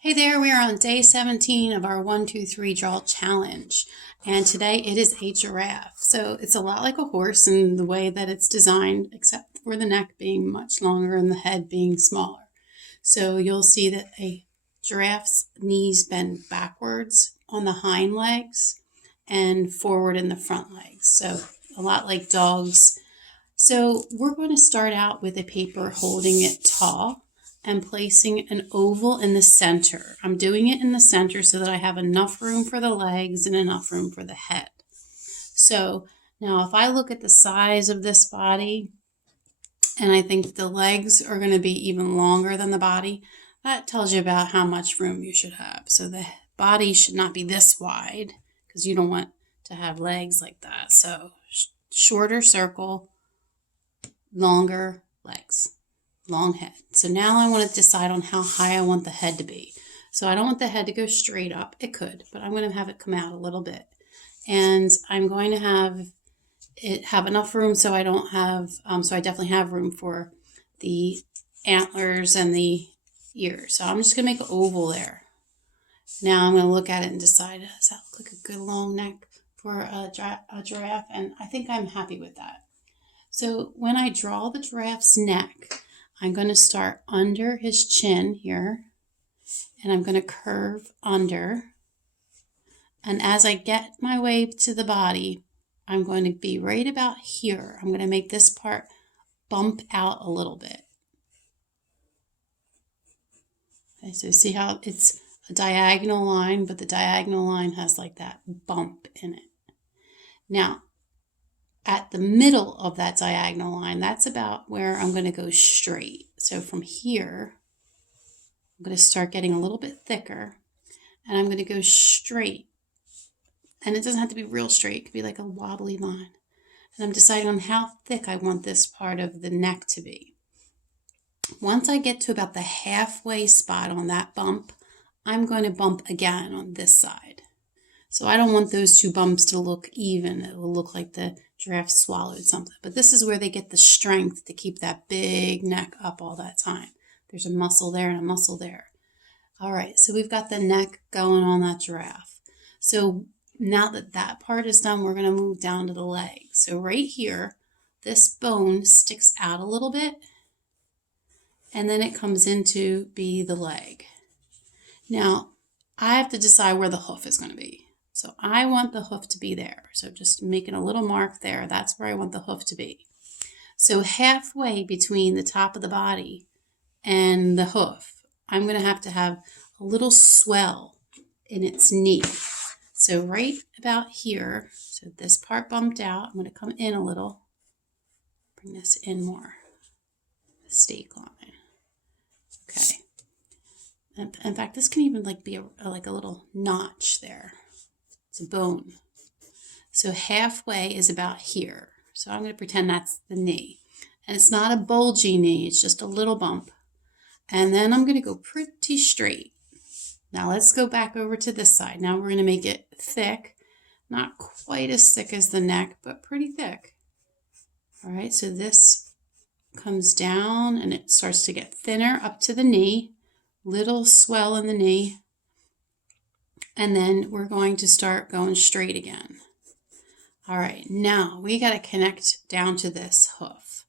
Hey there, we are on day 17 of our 1, 2, 3 draw challenge. And today it is a giraffe. So it's a lot like a horse in the way that it's designed, except for the neck being much longer and the head being smaller. So you'll see that a giraffe's knees bend backwards on the hind legs and forward in the front legs. So a lot like dogs. So we're going to start out with a paper holding it tall and placing an oval in the center. I'm doing it in the center so that I have enough room for the legs and enough room for the head. So now if I look at the size of this body, and I think the legs are going to be even longer than the body, that tells you about how much room you should have. So the body should not be this wide because you don't want to have legs like that. So shorter circle, longer legs. Long head. So now I want to decide on how high I want the head to be. So I don't want the head to go straight up. It could, but I'm going to have it come out a little bit. And I'm going to have it have enough room so I don't have, so I definitely have room for the antlers and the ears. So I'm just going to make an oval there. Now I'm going to look at it and decide, does that look like a good long neck for a giraffe? And I think I'm happy with that. So when I draw the giraffe's neck, I'm going to start under his chin here, and I'm going to curve under. And as I get my way to the body, I'm going to be right about here. I'm going to make this part bump out a little bit. Okay, so see how it's a diagonal line, but the diagonal line has like that bump in it. Now, at the middle of that diagonal line, that's about where I'm going to go straight. So from here, I'm going to start getting a little bit thicker, and I'm going to go straight. And it doesn't have to be real straight. It could be like a wobbly line. And I'm deciding on how thick I want this part of the neck to be. Once I get to about the halfway spot on that bump, I'm going to bump again on this side. So I don't want those two bumps to look even. It will look like the giraffe swallowed something. But this is where they get the strength to keep that big neck up all that time. There's a muscle there and a muscle there. All right, so we've got the neck going on that giraffe. So now that that part is done, we're going to move down to the leg. So right here, this bone sticks out a little bit, and then it comes into be the leg. Now, I have to decide where the hoof is going to be. So I want the hoof to be there. So just making a little mark there, that's where I want the hoof to be. So halfway between the top of the body and the hoof, I'm going to have a little swell in its knee. So right about here, so this part bumped out, I'm going to come in a little, bring this in more, the stake line. Okay. In fact, this can even like be like a little notch there. It's a bone. So halfway is about here. So I'm going to pretend that's the knee. And it's not a bulgy knee, it's just a little bump. And then I'm going to go pretty straight. Now let's go back over to this side. Now we're going to make it thick. Not quite as thick as the neck, but pretty thick. All right, so this comes down and it starts to get thinner up to the knee. Little swell in the knee. And then we're going to start going straight again. All right, now we got to connect down to this hoof.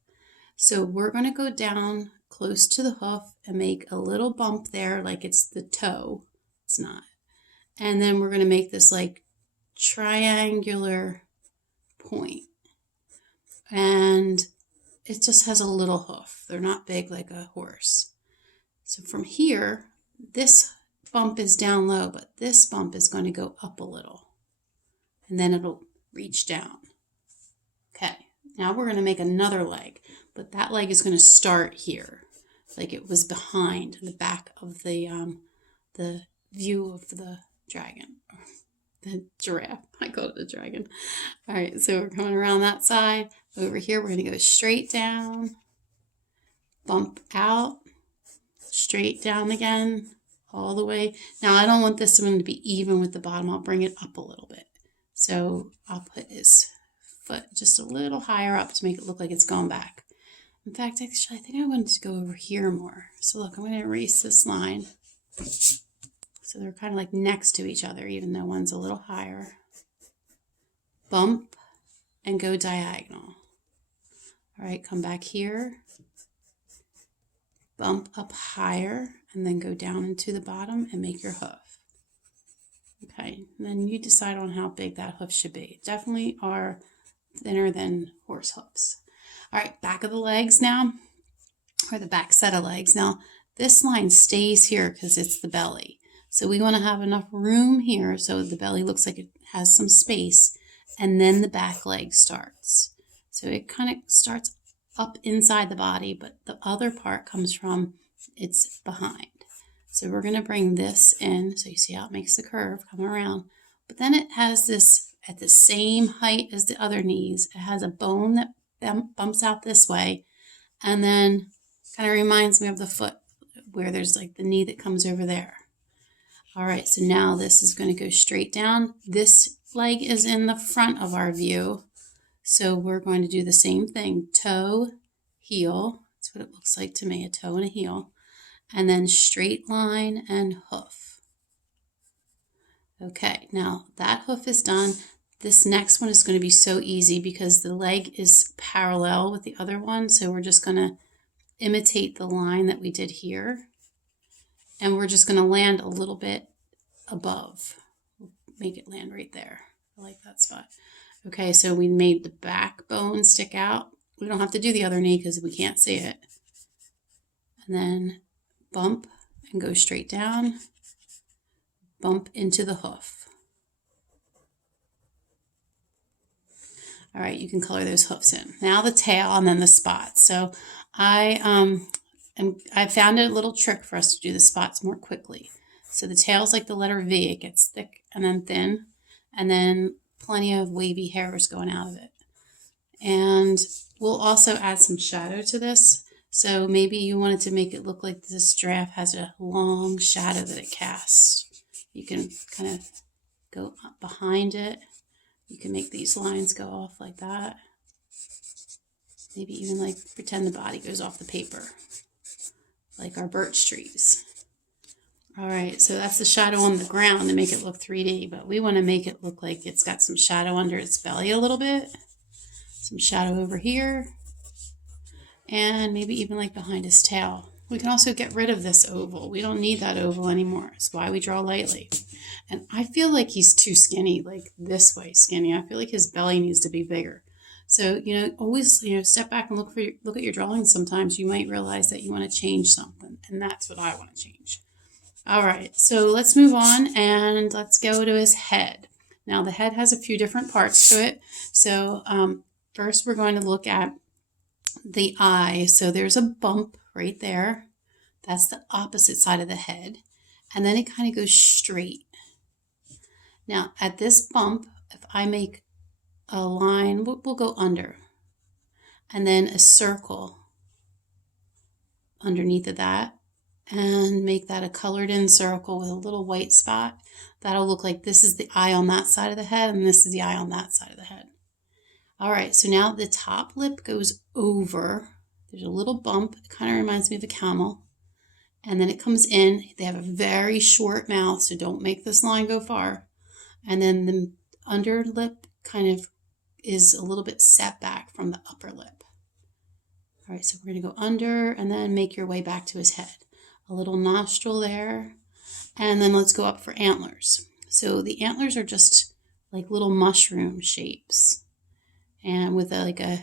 So we're going to go down close to the hoof and make a little bump there like it's the toe. It's not. And then we're going to make this like triangular point. And it just has a little hoof. They're not big like a horse. So from here, this bump is down low, but this bump is going to go up a little. And then it'll reach down. Okay, now we're going to make another leg, but that leg is going to start here, like it was behind the back of the view of the dragon, the giraffe. I call it a dragon. All right, so we're coming around that side. Over here, we're going to go straight down, bump out, straight down again, all the way. Now, I don't want this one to be even with the bottom. I'll bring it up a little bit. So I'll put his foot just a little higher up to make it look like it's going back. In fact, actually, I think I wanted to go over here more. So look, I'm going to erase this line. So they're kind of like next to each other, even though one's a little higher. Bump and go diagonal. All right, come back here. Bump up higher and then go down into the bottom and make your hoof. Okay, and then you decide on how big that hoof should be. Definitely are thinner than horse hoofs. All right, back of the legs now, or the back set of legs. Now, this line stays here because it's the belly. So we want to have enough room here so the belly looks like it has some space, and then the back leg starts. So it kind of starts up inside the body, but the other part comes from it's behind. So we're going to bring this in. So you see how it makes the curve come around, but then it has this at the same height as the other knees. It has a bone that bumps out this way, and then kind of reminds me of the foot where there's like the knee that comes over there. All right, so now this is going to go straight down. This leg is in the front of our view. So we're going to do the same thing, toe, heel. That's what it looks like to me, a toe and a heel. And then straight line and hoof. Okay, now that hoof is done. This next one is going to be so easy because the leg is parallel with the other one. So we're just going to imitate the line that we did here. And we're just going to land a little bit above. Make it land right there. I like that spot. Okay, so we made the backbone stick out. We don't have to do the other knee because we can't see it. And then bump and go straight down. Bump into the hoof. All right, you can color those hoofs in. Now the tail and then the spots. So I found a little trick for us to do the spots more quickly. So the tail's like the letter V. It gets thick and then thin, and then plenty of wavy hairs going out of it. And we'll also add some shadow to this. So maybe you wanted to make it look like this giraffe has a long shadow that it casts. You can kind of go up behind it. You can make these lines go off like that. Maybe even like pretend the body goes off the paper, like our birch trees. All right, so that's the shadow on the ground to make it look 3D, but we want to make it look like it's got some shadow under its belly a little bit, some shadow over here, and maybe even like behind his tail. We can also get rid of this oval. We don't need that oval anymore. That's why we draw lightly. And I feel like he's too skinny, like this way skinny. I feel like his belly needs to be bigger. So, always, step back and look at your drawings. Sometimes you might realize that you want to change something, and that's what I want to change. All right, so let's move on and let's go to his head. Now the head has a few different parts to it. So first we're going to look at the eye. So there's a bump right there. That's the opposite side of the head. And then it kind of goes straight. Now at this bump, if I make a line, we'll go under. And then a circle underneath of that. And make that a colored in circle with a little white spot. That'll look like this is the eye on that side of the head and this is the eye on that side of the head. All right, so now the top lip goes over. There's a little bump. It kind of reminds me of a camel. And then it comes in. They have a very short mouth, so don't make this line go far. And then the under lip kind of is a little bit set back from the upper lip. All right, so we're going to go under and then make your way back to his head. A little nostril there, and then let's go up for antlers. So the antlers are just like little mushroom shapes, and with a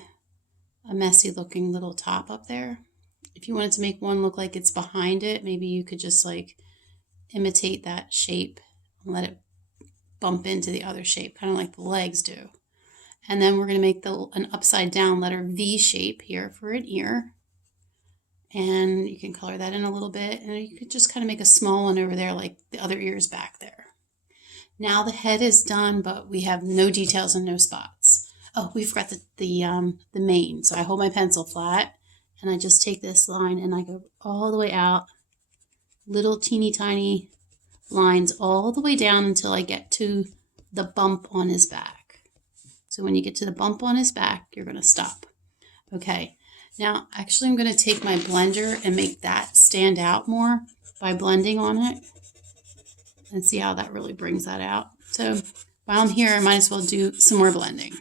messy looking little top up there. If you wanted to make one look like it's behind it, maybe you could just like imitate that shape and let it bump into the other shape, kind of like the legs do. And then we're going to make an upside down letter V shape here for an ear. And you can color that in a little bit. And you could just kind of make a small one over there like the other ears back there. Now the head is done, but we have no details and no spots. Oh, we forgot the mane. So I hold my pencil flat and I just take this line and I go all the way out. Little teeny tiny lines all the way down until I get to the bump on his back. So when you get to the bump on his back, you're going to stop. Okay. Now, actually, I'm going to take my blender and make that stand out more by blending on it. And see how that really brings that out. So while I'm here, I might as well do some more blending.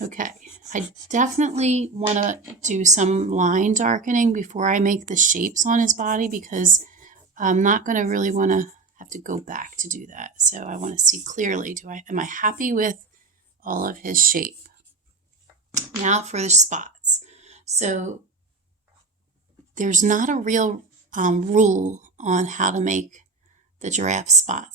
Okay, I definitely want to do some line darkening before I make the shapes on his body, because I'm not going to really want to have to go back to do that. So I want to see clearly, am I happy with all of his shape? Now for the spots. So there's not a real rule on how to make the giraffe spots.